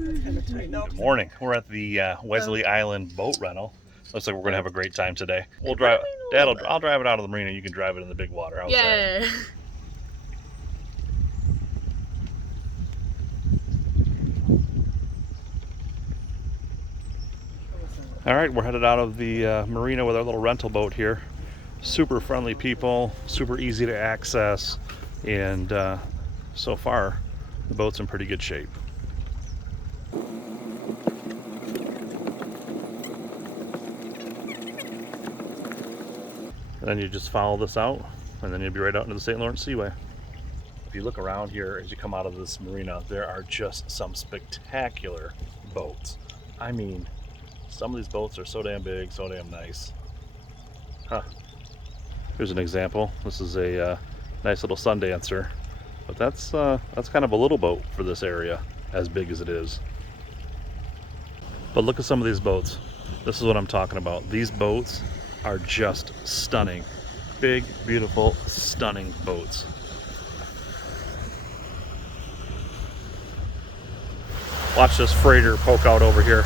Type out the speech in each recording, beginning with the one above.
Good morning. We're at the Wellesley Island boat rental. Looks like we're gonna have a great time today. We'll drive. I'll drive it out of the marina. You can drive it in the big water outside. Yeah. All right, we're headed out of the marina with our little rental boat here. Super friendly people, super easy to access, and so far the boat's in pretty good shape. And then you just follow this out, and then you'll be right out into the St. Lawrence Seaway. If you look around here as you come out of this marina, there are just some spectacular boats. I mean, some of these boats are so damn big, so damn nice. Huh. Here's an example. This is a nice little Sundancer, but that's kind of a little boat for this area, as big as it is. But look at some of these boats. This is what I'm talking about. These boats are just stunning. Big, beautiful, stunning boats. Watch this freighter poke out over here.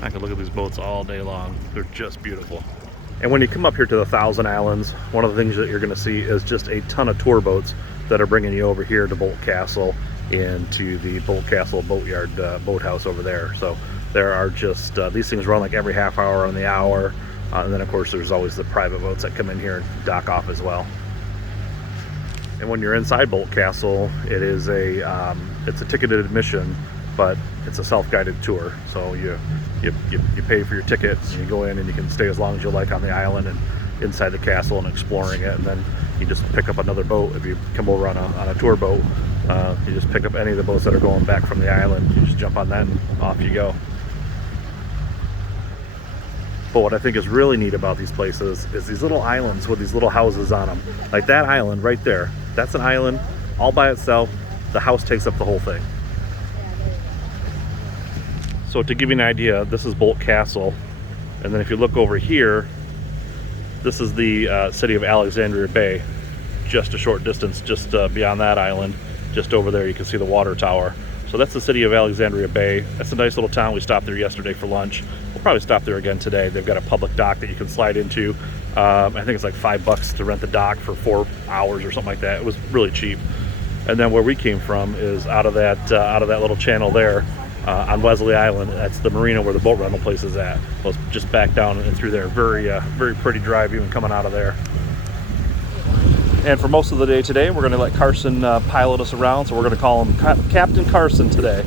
I could look at these boats all day long. They're just beautiful. And when you come up here to the Thousand Islands, one of the things that you're going to see is just a ton of tour boats that are bringing you over here to Bolt Castle and to the Bolt Castle Boatyard boathouse over there. So there are just, these things run like every half hour on the hour. And then of course there's always the private boats that come in here and dock off as well. And when you're inside Bolt Castle, it is it's a ticketed admission, but it's a self-guided tour. So you pay for your tickets, and you go in and you can stay as long as you like on the island and inside the castle and exploring it. And then you just pick up another boat. If you come over on a tour boat, you just pick up any of the boats that are going back from the island. You just jump on that and off you go. But what I think is really neat about these places is these little islands with these little houses on them. Like that island right there, that's an island all by itself. The house takes up the whole thing. So to give you an idea, this is Bolt Castle, and then if you look over here, this is the city of Alexandria Bay, just a short distance just beyond that island. Just over there you can see the water tower. So that's the city of Alexandria Bay. That's a nice little town. We stopped there yesterday for lunch. We'll probably stop there again today. They've got a public dock that you can slide into. I think it's like $5 to rent the dock for 4 hours or something like that. It was really cheap. And then where we came from is out of that little channel there. On Wellesley Island. That's the marina where the boat rental place is at. Well, it's just back down and through there. Very pretty drive even coming out of there. And for most of the day today, we're going to let Carson pilot us around. So we're going to call him Captain Carson today.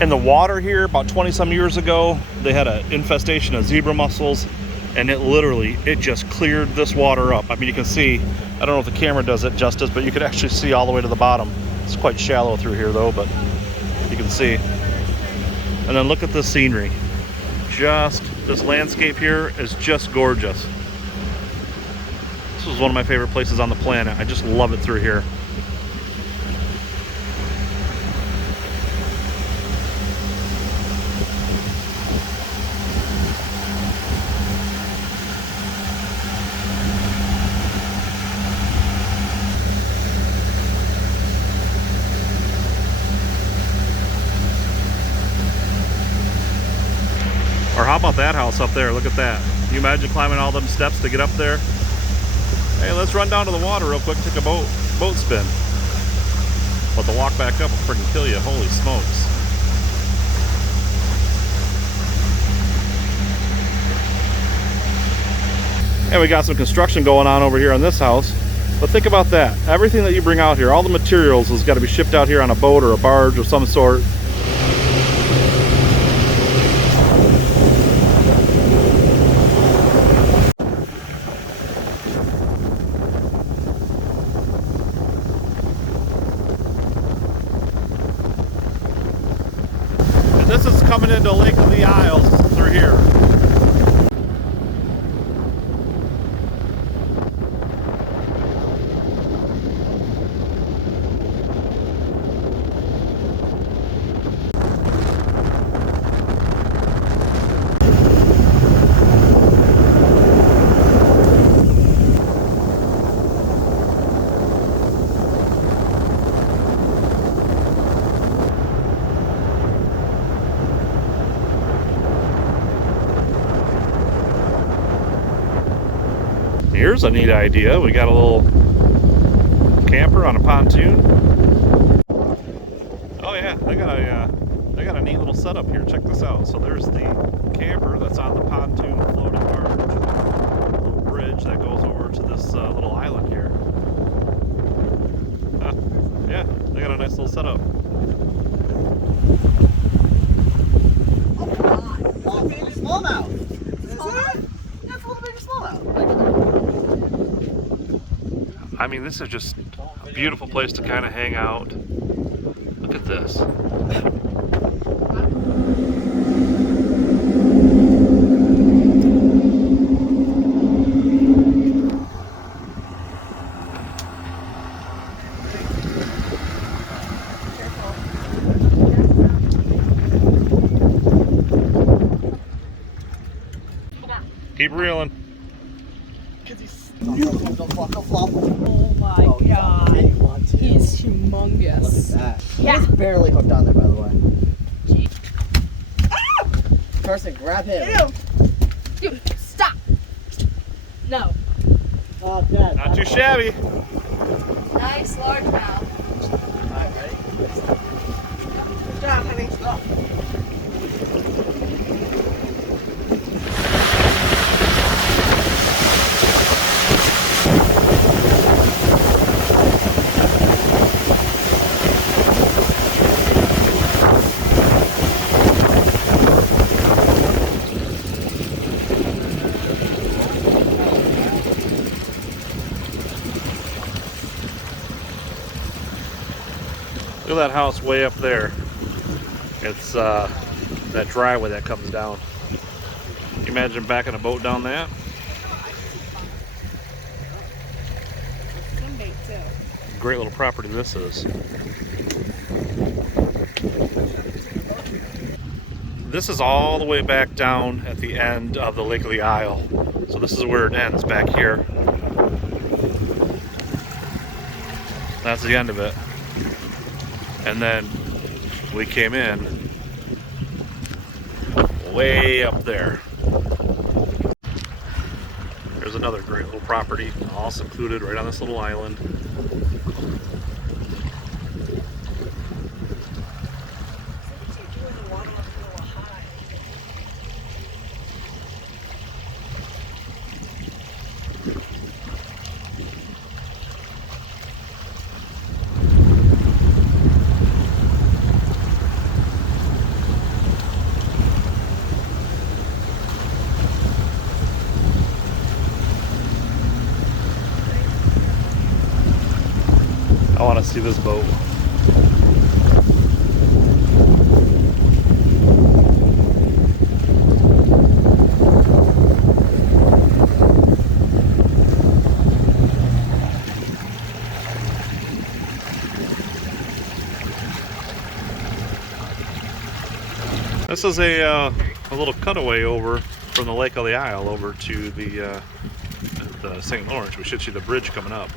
In the water here, about 20 some years ago, they had an infestation of zebra mussels. And it just cleared this water up. I mean, you can see, I don't know if the camera does it justice, but you can actually see all the way to the bottom. It's quite shallow through here though, but you can see. And then look at this scenery. This landscape here is just gorgeous. This is one of my favorite places on the planet. I just love it through here. Or how about that house up there? Look at that. Can you imagine climbing all them steps to get up there? Hey, let's run down to the water real quick and take a boat spin. But the walk back up will freaking kill you. Holy smokes. And we got some construction going on over here on this house. But think about that. Everything that you bring out here, all the materials has got to be shipped out here on a boat or a barge of some sort. This is coming into Lake of the Isles through here. Here's a neat idea. We got a little camper on a pontoon. Oh yeah, they got a neat little setup here. Check this out. So there's the camper that's on the pontoon floating barge. A little bridge that goes over to this little island here. Yeah, they got a nice little setup. Oh, baby smallmouth. Is it? Yeah, it's a little baby smallmouth. I mean, this is just a beautiful place to kind of hang out. Look at this. Keep reeling. Oh my god. He's humongous. Look at that. Yeah. He's barely hooked on there, by the way. Person, grab him. Dude, stop. No. Oh, Dad. Not too shabby. Nice largemouth. Alright, ready? Good job, honey. Stop. Look at that house way up there. It's that driveway that comes down. Can you imagine backing a boat down that? Swim bait too. Great little property this is. This is all the way back down at the end of the Lake of the Isle. So this is where it ends, back here. That's the end of it. And then we came in way up there. There's another great little property, all secluded right on this little island. I want to see this boat. This is a little cutaway over from the Lake of the Isle over to the St. Lawrence. We should see the bridge coming up.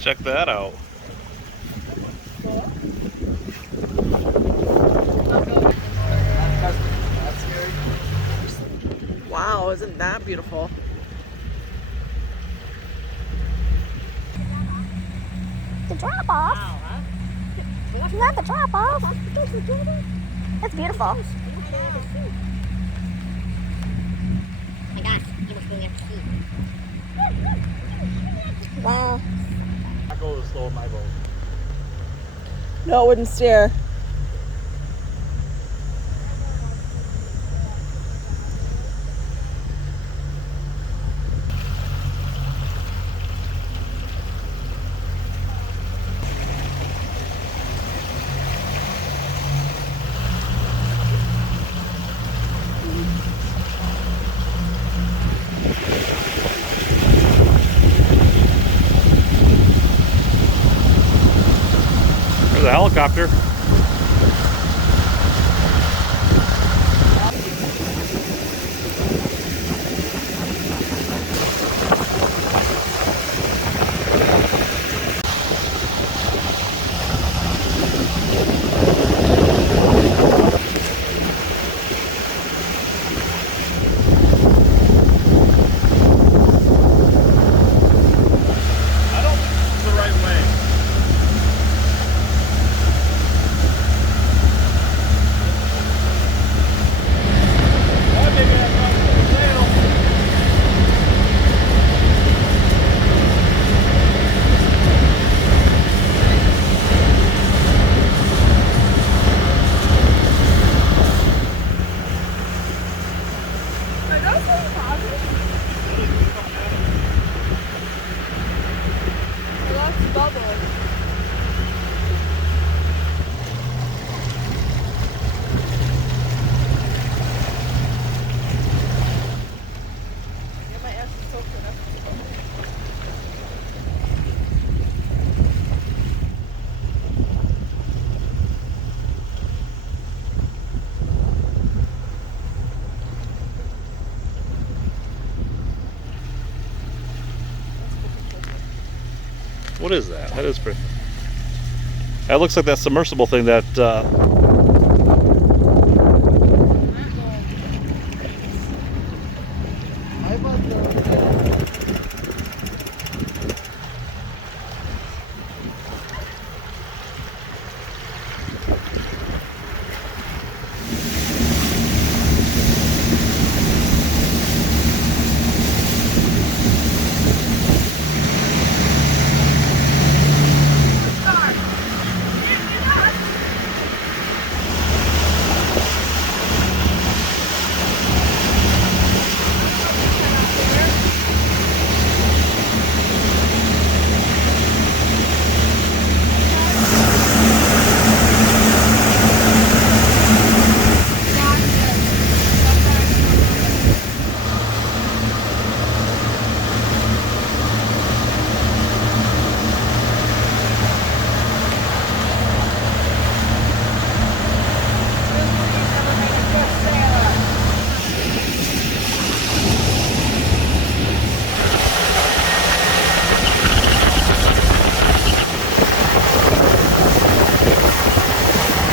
Check that out. Wow, isn't that beautiful? The drop off. Wow, huh? Not the drop off. It's beautiful. Oh my gosh, he was going up to sea. Wow. I go as slow in my boat. No, it wouldn't steer. There's a helicopter. That's bubbles. Yeah, my ass is soaked enough. What is that? That is pretty. That looks like that submersible thing that. How about the...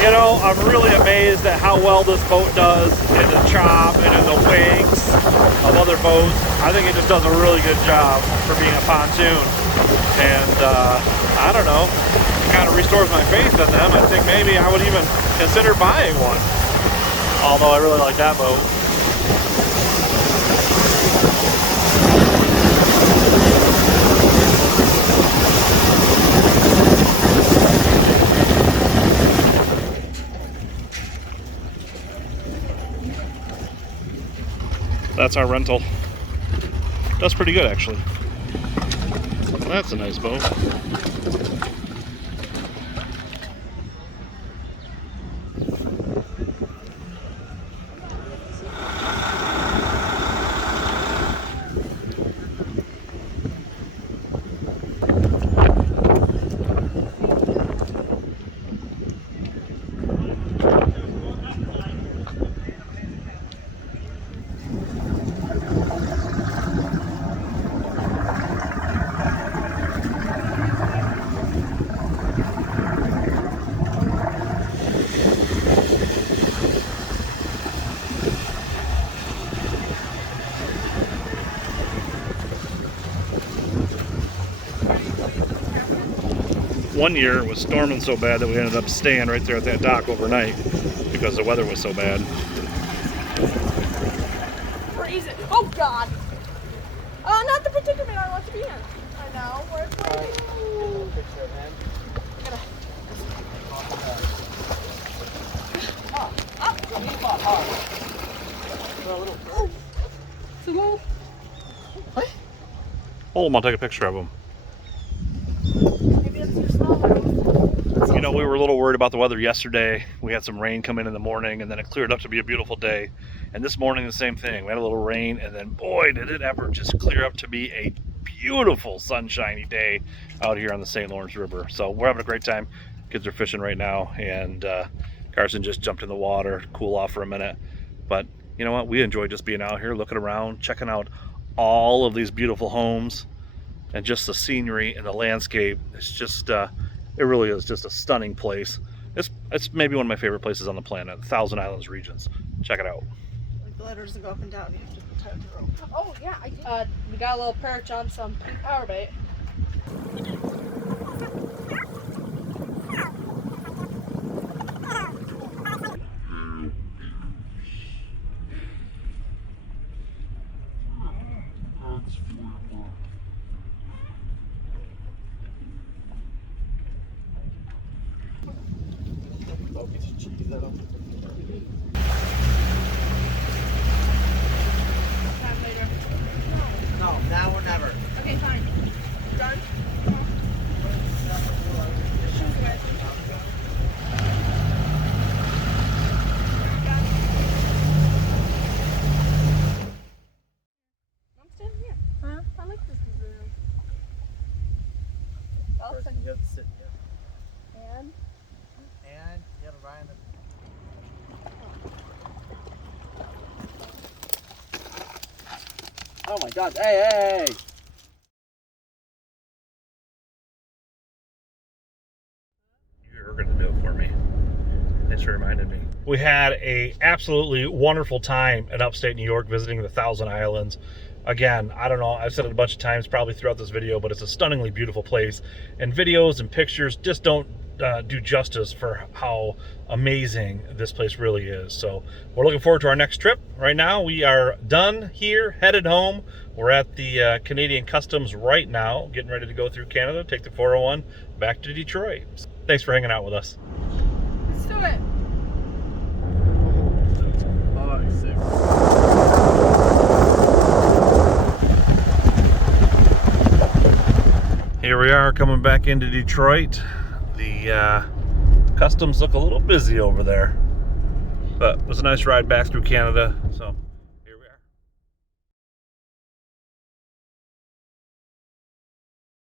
You know, I'm really amazed at how well this boat does in the chop and in the wakes of other boats. I think it just does a really good job for being a pontoon. And I don't know, it kind of restores my faith in them. I think maybe I would even consider buying one. Although I really like that boat. That's our rental. That's pretty good, actually. That's a nice boat. One year it was storming so bad that we ended up staying right there at that dock overnight because the weather was so bad. Freezing. Oh God. Not the predicament I want to be in. I know. Where it's raining. Hold them, I'll take a picture of them. Maybe it's too small. You know, we were a little worried about the weather yesterday. We had some rain come in the morning, and then it cleared up to be a beautiful day. And this morning, the same thing. We had a little rain, and then boy, did it ever just clear up to be a beautiful sunshiny day out here on the St. Lawrence River. So we're having a great time. Kids are fishing right now, and Carson just jumped in the water, cool off for a minute. But you know what? We enjoy just being out here, looking around, checking out all of these beautiful homes, and just the scenery and the landscape. It's just, it really is just a stunning place. It's maybe one of my favorite places on the planet, the Thousand Islands regions. Check it out. Like the letters that go up and down, you have to tie the rope. Oh yeah, I did. We got a little perch on some pink power bait. this museum. First, you have to sit here. And And you have to ride the. Oh my God! Hey! You were going to do it for me. Thanks for reminding me. We had a absolutely wonderful time in upstate New York visiting the Thousand Islands. Again, I don't know, I've said it a bunch of times probably throughout this video, but it's a stunningly beautiful place. And videos and pictures just don't do justice for how amazing this place really is. So we're looking forward to our next trip. Right now we are done here, headed home. We're at the Canadian Customs right now, getting ready to go through Canada, take the 401 back to Detroit. Thanks for hanging out with us. let's do it. Oh, you're sick. Here we are coming back into Detroit. The customs look a little busy over there, but it was a nice ride back through Canada. So